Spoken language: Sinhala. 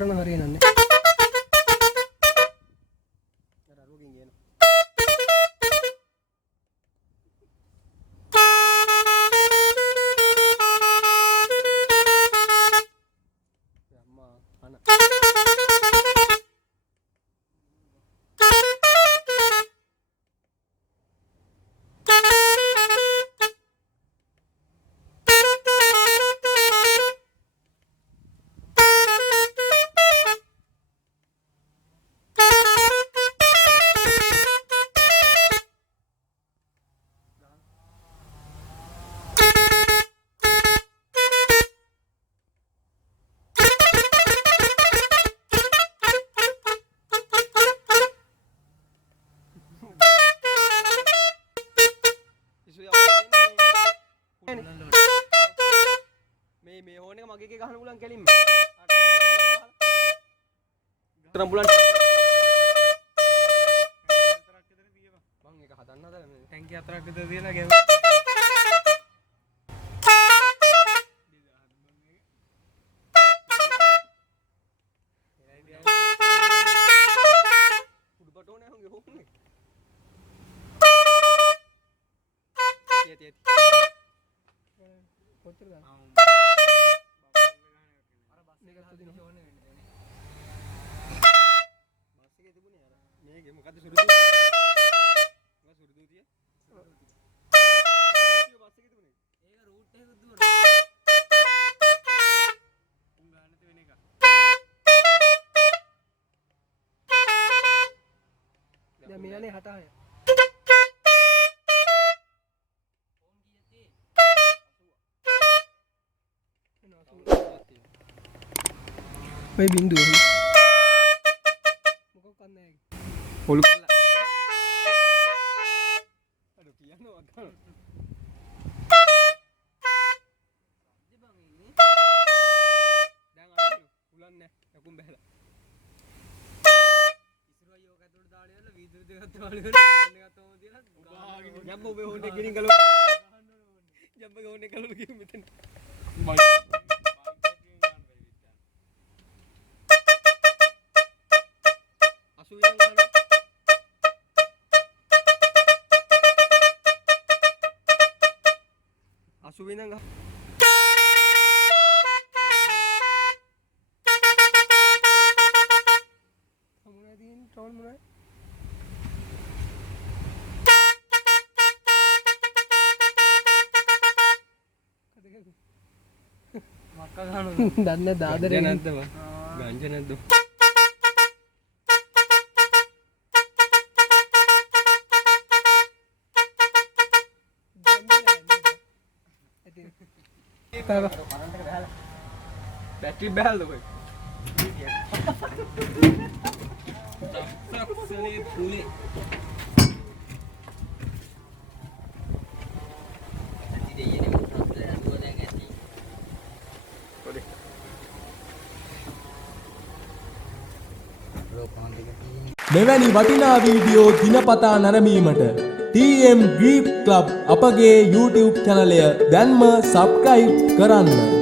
කරන හරියන්නේ. මේ හෝන් එක මගේ එකේ ගහන්න පුළුවන් කෙලින්ම. තරම් පුළුවන්. මං ඒක හදන්න හදලා මේ ටැංකිය 4ක් විතර තියලා ගෙව. කුඩු බටෝනේ හුඟේ හොන්නේ. තිය. කොච්චර ගන්න? මේකේ මොකද්ද සුරුදු? මම සුරුදු තිය. බස් එකේ තිබුණේ. ඒක රූට් එක දුවන. උන් ගන්න තේ වෙන එක. දැන් මෙයානේ 66. ඔය බින්දුව මොකක් කන්නේ පොළු කළා අර කියනවා ගන්න දෙබන් ඉන්නේ දැන් අර උලන්නේ යකුම් බහැලා ඉස්සරහ යෝග ඇතුළට දාලා යන්න වීදුරු දෙකක් දාලා යන්න එකක් තෝම තියලා යම්ම ඔබේ හොන්නේ ගිනින් ගලව යම්ම ගෝන්නේ කලු කිව්ව මෙතන Asuhin ang muna din, tawal muna. Danda dadar enadda ba? Ganja naddu. Battery बहल दो भाई මෙවැනි වටිනා වීඩියෝ දිනපතා නැරඹීමට TM Geek Club අපගේ YouTube චැනලය දැන්ම සබ්ස්ක්‍රයිබ් කරන්න.